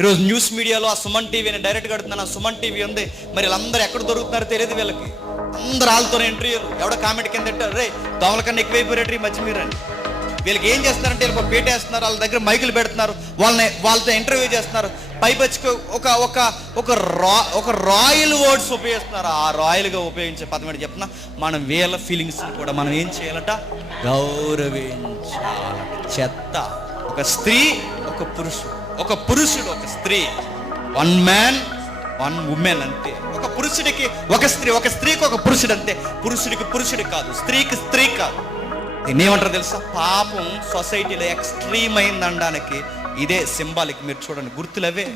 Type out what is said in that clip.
ఈరోజు న్యూస్ మీడియాలో ఆ సుమన్ టీవీ అని డైరెక్ట్ కడుతున్నాను, ఆ సుమన్ టీవీ ఉంది. మరి వీళ్ళందరూ ఎక్కడ దొరుకుతున్నారో తెలియదు వీళ్ళకి. అందరు వాళ్ళతోనే ఇంటర్వ్యూలు. ఎవడో కామెంట్ కింద పెట్టారు, రే దోమల కన్నా ఎక్కువైపోయారు ఈ మధ్య మీరు అని. వీళ్ళకి ఏం చేస్తున్నారంటే వీళ్ళకి పేటేస్తున్నారు, వాళ్ళ దగ్గర మైకులు పెడుతున్నారు, వాళ్ళతో ఇంటర్వ్యూ చేస్తున్నారు. పైపచ్చికి ఒక రాయల్ వర్డ్స్ ఉపయోగిస్తున్నారు. ఆ రాయల్గా ఉపయోగించే పదం ఏంటి చెప్పిన, మనం వీళ్ళ ఫీలింగ్స్ కూడా మనం ఏం చేయాలట, గౌరవించాలట. చెత్త. ఒక స్త్రీ ఒక పురుషుడు, ఒక పురుషుడు ఒక స్త్రీ, వన్ మ్యాన్ వన్ ఉమెన్ అంతే. ఒక పురుషుడికి ఒక స్త్రీ, ఒక స్త్రీకి ఒక పురుషుడు అంతే. పురుషుడికి పురుషుడు కాదు, స్త్రీకి స్త్రీ కాదు. దీన్ని ఏమంటారు తెలుసా? పాపం సొసైటీలో ఎక్స్ట్రీమ్ అయిందనడానికి ఇదే సింబాలిక్. మీరు చూడండి, గుర్తులవే.